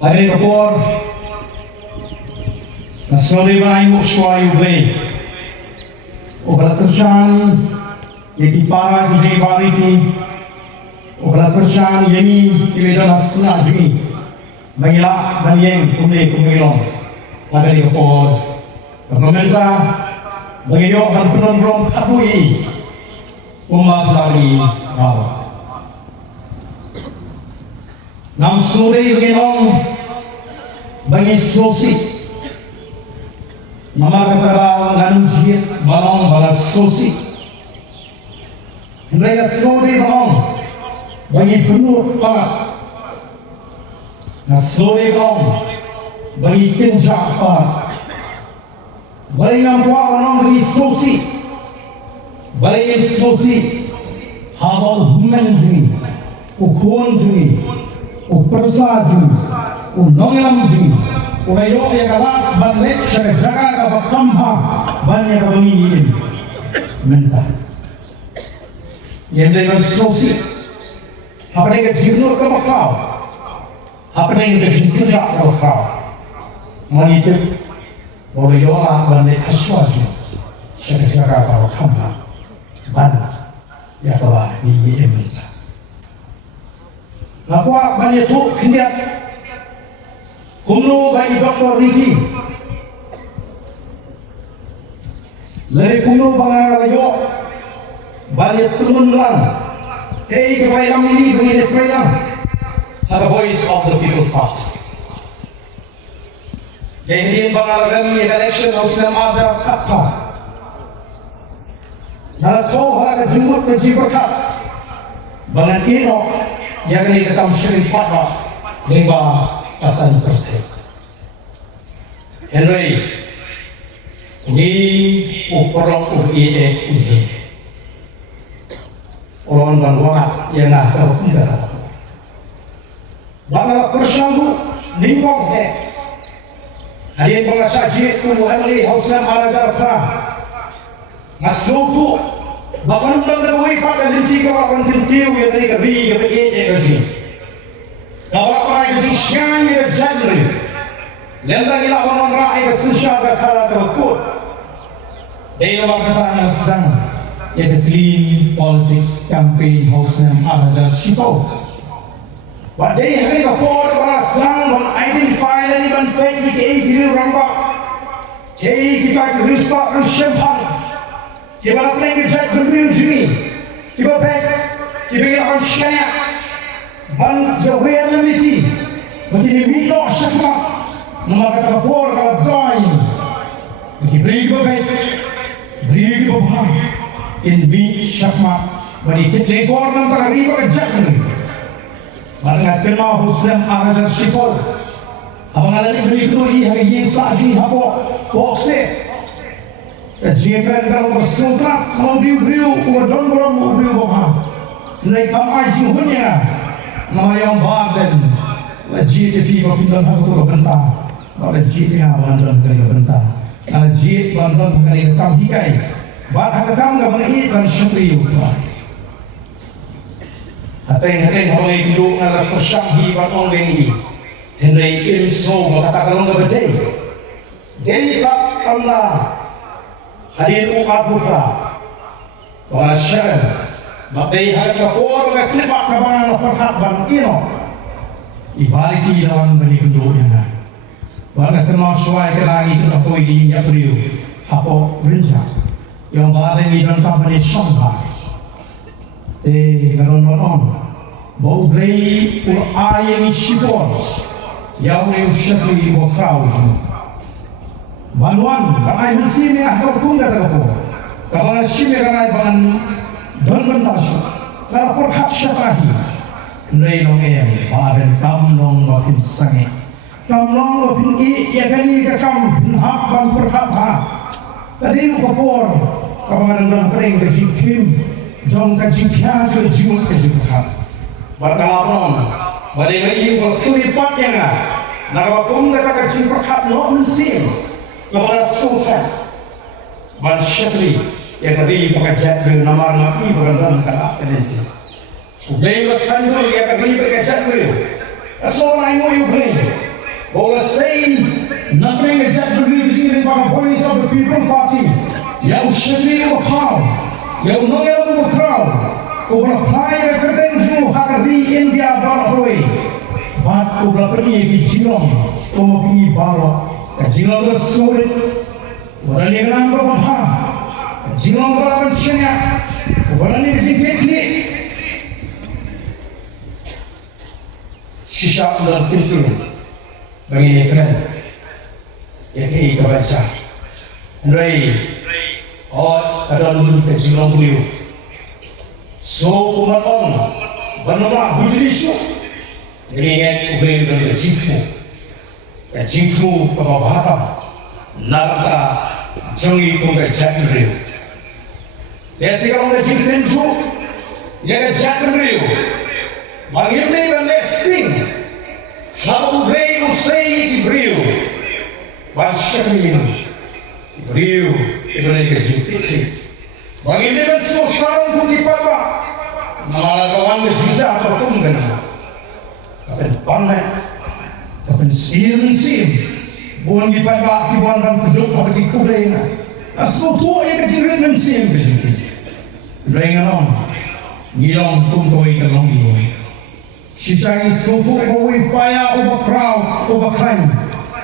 Hari kapor naslori ba yung uswayo bay o balatersan yaki para kisi bariki o balatersan yeni kibeda nasna jumi mangila banyeng kumilong hari kapor pemerintah bagayo kan penon katui umat dari bawah nam sore genong bagi sosi mama kata ngan jit balong balas sosi mereka sore balong bagi penuh banget nah sore balong bagi kenjak banget bagi nampak balong bagi sosi hawal human jini ukuan jini upersadu, unonglam ji, unayo ya galak banlek jaga ka bakamha banyak bangin mentah. Yang dengan sosi, apa yang jirnur ke bakau, apa yang dijinjak ke bakau, monitor, unayo la banlek aswaju, jaga ka bakamha ban ya kalah ni mentah. Apa banyak tu kendiat kumno bagi Dr. Riki dari kumno bangalayo banyak penunlang kebaikan ini begini perang the voice of the people first jadi bangalayo election of Islamada kata narato harga jumut berjibakat bangan ino yang ini ketam syirik pada lima pasal pertek. Henry, ini ukurok uie uji. Orang bangwa yang nak tahu tidak. Bangla persanggu lingkong hari yang saji tu Emily Hausam Alajar Perang. Masuk Bapak nundang dari pada linci kawan pintiu yang dari kebiri kebiri kerja. Kalau orang itu siang dia jadi, lembang ilah orang rakyat sesat kala terkut. Dia orang kata sedang yaitu clean politics campaign house yang ada situ. But they have a report para sedang identify dan iban pegi ke ini rampak. Kita rispak rusyamhan. Kita boleh kerja berdiri sini. Kita baik, kita orang syariat, ban jauhnya lemiti, begini milo syakma, nama kata por kalau doain, kita beri baik, beri baik, in mi syakma, beri kita lekor nanti riba kerja ni, barengat kenal Muslim ajar sipol, abang ada ni beri kuri hari ini sahaja habo, boxe. Jika kalau bersumpah mau diubah, udon beram ubah bahang. Naik kamai jihunya, nama yang badan. Jika tiba pindah aku bentar, kalau jika bandan kali bentar, kalau jika bandan kali kam hikai, bahan kam gak mengikat dan syukri ubah. Ateng orang itu ngalah persanghi batong lengi, Henry Ilso mengatakan orang berbeda. Dia tak Allah. Hari itu Abuka, Wasyar, Bapak hari kapor, Bapak klipak kabangan perhat bang ino, ibariki dalam beli kedua. Bapak kenal suai kenali itu aku ini ya beliau, hapo rinsa, yang bapak ini dan kapan ini sompa, karon bau beli ayam sipor, yang usyaki wakau. Banuan, bangai musim ni ahli hukum dah terlalu. Kalau musim ni bangai bangan don bentas, kalau perhat syarahi, nai nongeng, badan kam nong bapin sange, kam nong bapin i, ya kali kam hak ban perhat ha. Tadi ukapor, kawan dan kering kejikim, jom kejiknya so jiwa kejikah. Berkalapon, balik lagi berkulipat yang ah, nak hukum kata kejik perhat no musim. Kepada sultan ban syakri yang tadi pekerjaan dengan nama nabi bergantung pada televisi. Udah sanjul yang tadi pekerjaan beliau. Asal lain mau beli. Bola say nothing except the leadership by the voice of the People Party. Yang sendiri berkau, yang mengelak berkau, berpelai ketenju hari India berkoi. Bat berpelai di Jilong, pergi balok, Jilong bersulit, berani dengan berapa, Jilong berlawan China, berani dijemput. Sisa dalam pintu bagi ekran, yang ini kebaca. Andai dalam Jilong beliau. So kumaton, banama bujrisho. Ini yang beliau dari Jingfu pemabahatan, narata jangi pungai jalan beliau. Biasa kalau orang Jingfu, yang jalan beliau. Bagaimana dan nesting, kalau beliau usai beliau, bahasa ini beliau ibarat Jingfu. Bagaimana semua sarang pun dipapa, nama kawan berjuta apapun kena, kapan panen, kapan sim, bukan dipapa, bukan dalam kedok, apa di kudengan, asal tua yang kecil dan sim begitu, kudengan on, ngilong pun kau ikan lagi, sisa isupu kau ipaya ubah crowd, ubah kain,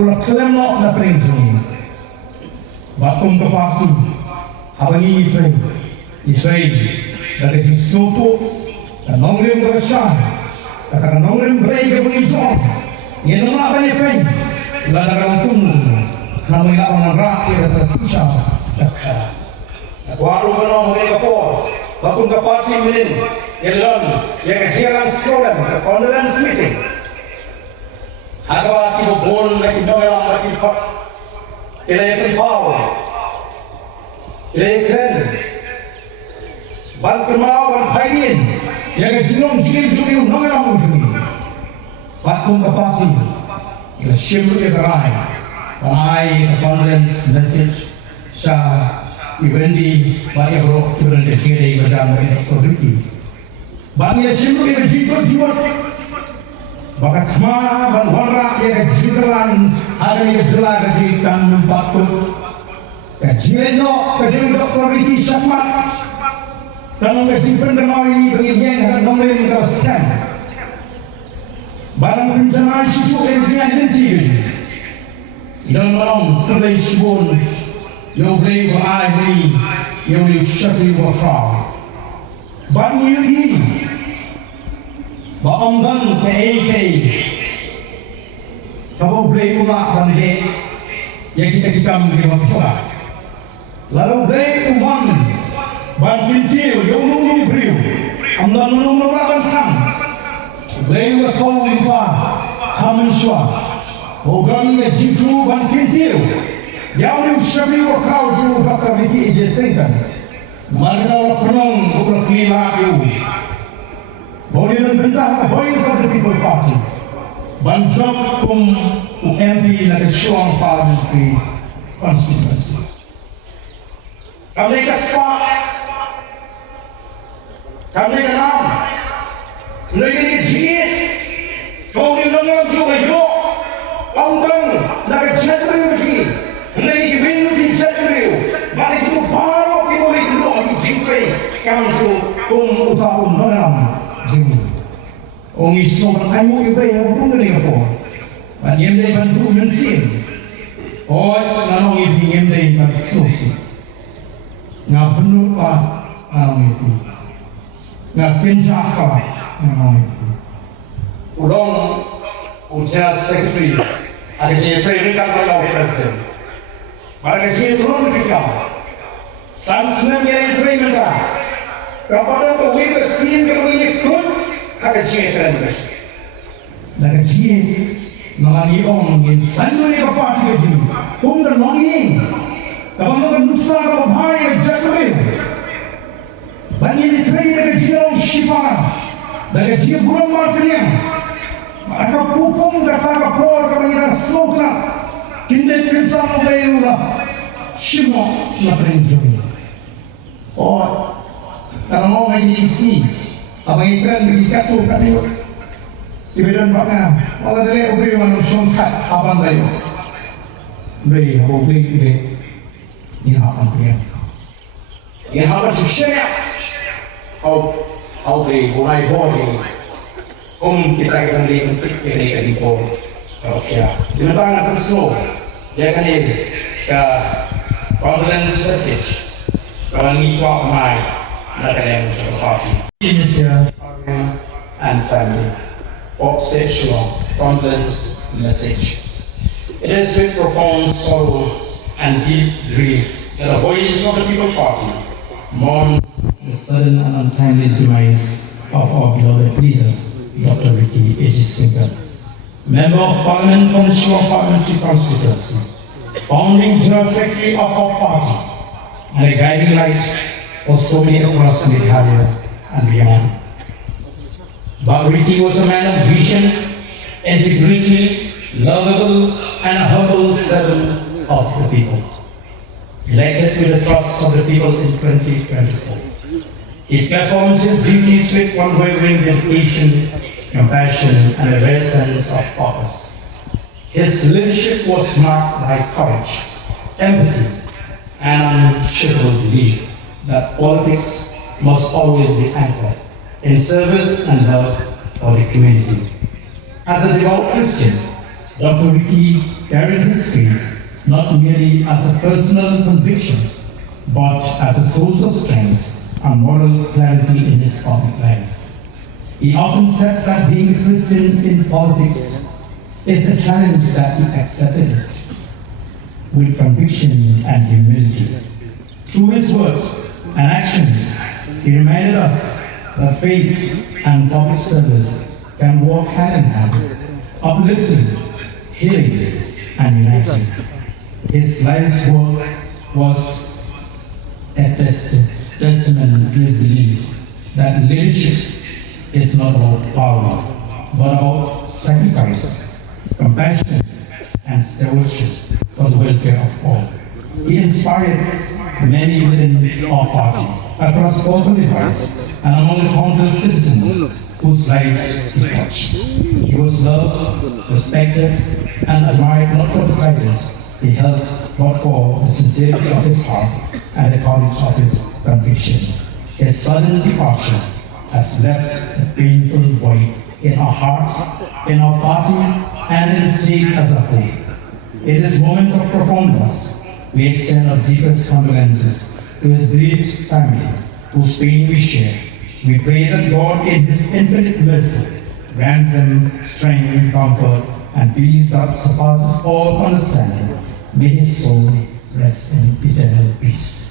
ulah kelemok na perintung, bakum kepaki. Abang ini Israel dari sesuatu dan nongrim bersah, karena nongrim berai kebencian, ini nama apa ni pen? Ladang pun, kami nak orang rakyat atas sisa, takkan. Walau menong mereka por, bakun keparti minin, yang kecilan solan, condolence meeting. Agak kita bon, lagi doang, lagi fak, kita power. Lekhan ban kemau ban faidin yang Jilong juli nongam juli patung kapati the shimmer rai by abundance message sa ibendi by bro turun de chere bazar में प्रवृत्ति ban ya shimmer ke jito jiwa bakat ma ban warra ya judalan hari jela kejitan empatut kajian Dr. Ricky Syahmat kalau kajian pendengar ini begini dan nomor teruskan barang pencernaan susu yang jangan henti dalam malam terlebih sebun yang boleh berani yang boleh syakir berkau bagi ini baamdan ke AK kalau boleh umat dan dek yang kita mengirim berkau lalu beli uang bantuin dia, yang nunggu beliau, amdan nunggu lawan ham, beli kau lupa, kamen swa, program Jingfu bantuin dia, yang ni usahawi kau tu Dr. Ricky Ejesen, mana penong bukan kelima itu, boleh dan bentang voice of the people party, banjok UMP nak syuang parliamentary constituency. Kami kesal, kami kenal, lagi dijit, kau didengar juga yo, angkang nak jatuh lagi, lagi venu dijatuh, balik itu baru kita boleh dulu dijituai, kamu utah dalam jemi, orang Islam ayu ibu yang pun dengan apa, banyak dari bantu mensin, nanong ibu yang dari bantu nga benar pak itu, nga kencang pak itu. Ulang ujian sekretari, ada sekretari dekat dengan presiden. Mereka turun kita, sangat yang terima. Kepada kami bersin kami ikut, ada sekretari presiden. Mereka nalani orang yang sangat kepada kita, kumpulan orang kalau kita nusa kalau bahaya jatuh, banyak diteri dari Jilong Shipara, dari Jilong Burung Martinia, mereka hukum kata kapor kepada Rasulullah, kini kisah Ubayullah, Shimo nak berinjuri. Kalau mau ngaji isi, apa yang keren bagi katu kami, Ibadan bakna, wala dali ubri man sungkat aban tayo. Ubri, ini hapan dia. Ini hapan syariah. How they mulai body. Kita di untuk ini kan itu. Oke. Di tangan personal. Dia kan ini ke condolence message. Kalau ni kuat mai, nak kena menjadi party. Indonesia and family. Sexual condolence message. It is with profound sorrow and deep grief that the voice of the People Party mourns the sudden and untimely demise of our beloved leader, Dr. Ricky H. Singh, Member of Parliament from the Shore Parliamentary Constituency, founding General Secretary of our party, and a guiding light for so many across Meghalaya and beyond. But Ricky was a man of vision, integrity, lovable, and humble servant of the people. Elected with the trust of the people in 2024. He performed his duties with unwavering dedication, compassion, and a rare sense of purpose. His leadership was marked by courage, empathy, and unshakable belief that politics must always be anchored in service and love for the community. As a devout Christian, Dr. Ricky carried his faith not merely as a personal conviction, but as a source of strength and moral clarity in his public life. He often said that being a Christian in politics is a challenge that he accepted with conviction and humility. Through his words and actions, he reminded us that faith and public service can walk hand in hand, uplifting, healing, and uniting. His life's work was a testament to his belief that leadership is not about power, but about sacrifice, compassion, and stewardship for the welfare of all. He inspired many within our party, across all the divides, and among the countless citizens whose lives he touched. He was loved, respected, and admired not for the titles he held, but for the sincerity of his heart and the courage of his conviction. His sudden departure has left a painful void in our hearts, in our party, and in the state as a whole. In this moment of profound loss, we extend our deepest condolences to his bereaved family, whose pain we share. We pray that God, in His infinite mercy, grants them strength, comfort, and peace that surpasses all understanding. May his soul rest in eternal peace.